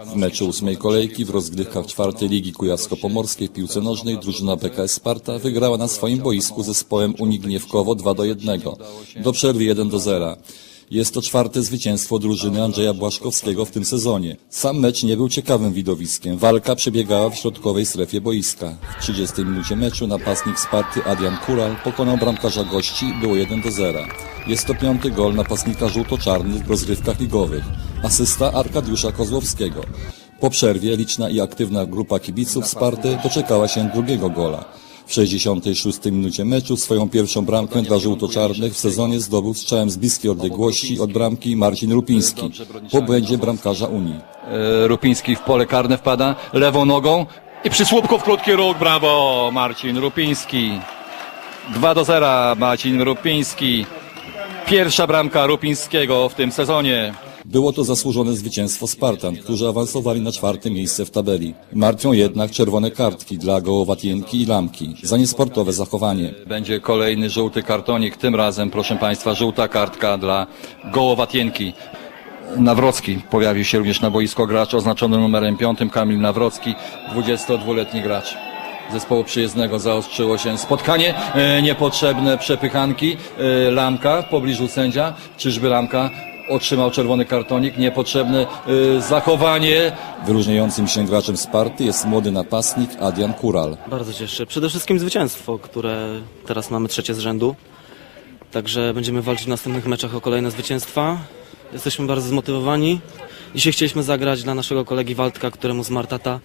W meczu ósmej kolejki w rozgrywkach czwartej Ligi Kujawsko-Pomorskiej piłce nożnej drużyna BKS Sparta wygrała na swoim boisku zespołem Unii Gniewkowo 2 do 1. Do przerwy 1 do 0. Jest to czwarte zwycięstwo drużyny Andrzeja Błaszkowskiego w tym sezonie. Sam mecz nie był ciekawym widowiskiem. Walka przebiegała w środkowej strefie boiska. W 30 minucie meczu napastnik Sparty Adrian Kural pokonał bramkarza gości było 1 do 0. Jest to piąty gol napastnika żółto-czarnych w rozgrywkach ligowych. Asysta Arkadiusza Kozłowskiego. Po przerwie liczna i aktywna grupa kibiców Sparty doczekała się drugiego gola. W 66 minucie meczu swoją pierwszą bramkę dla żółto-czarnych w sezonie zdobył strzałem z bliskiej odległości od bramki Marcin Rupiński po błędzie bramkarza Unii. E, Rupiński w pole karne wpada lewą nogą i przy słupku w krótki róg, brawo, Marcin Rupiński. 2 do 0, Marcin Rupiński. Pierwsza bramka Rupińskiego w tym sezonie. Było to zasłużone zwycięstwo Spartan, którzy awansowali na czwarte miejsce w tabeli. Martwią jednak czerwone kartki dla Gołowatienki i Lamki za niesportowe zachowanie. Będzie kolejny żółty kartonik, tym razem, proszę Państwa, żółta kartka dla Gołowatienki. Nawrocki pojawił się również na boisko gracz oznaczony numerem 5, Kamil Nawrocki, 22-letni gracz. Zespołu przyjezdnego zaostrzyło się spotkanie, e, niepotrzebne przepychanki, e, Lamka w pobliżu sędzia, czyżby Lamka otrzymał czerwony kartonik, niepotrzebne e, zachowanie, Wyróżniającym się graczem Sparty jest młody napastnik Adrian Kural. Bardzo cieszę. Przede wszystkim zwycięstwo, które teraz mamy trzecie z rzędu. Także będziemy walczyć w następnych meczach o kolejne zwycięstwa. Jesteśmy bardzo zmotywowani. Dzisiaj chcieliśmy zagrać dla naszego kolegi Waldka, któremu zmarł tata.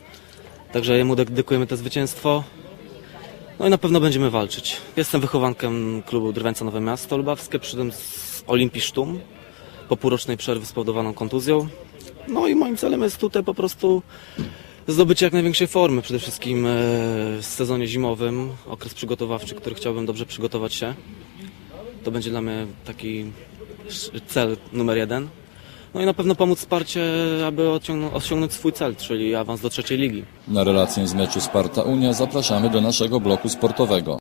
Także jemu dedykujemy to zwycięstwo. No i na pewno będziemy walczyć. Jestem wychowankiem klubu Drwęca Nowe Miasto Lubawskie, przyszedłem z Olimpii Sztum po półrocznej przerwy spowodowaną kontuzją. No i moim celem jest tutaj po prostu zdobycie jak największej formy, przede wszystkim e, w sezonie zimowym, okres przygotowawczy, który chciałbym dobrze przygotować się. To będzie dla mnie taki cel numer jeden. No i na pewno pomóc wsparcie, aby osiągnąć swój cel, czyli awans do trzeciej ligi. Na relację z meczu Sparta Unia zapraszamy do naszego bloku sportowego.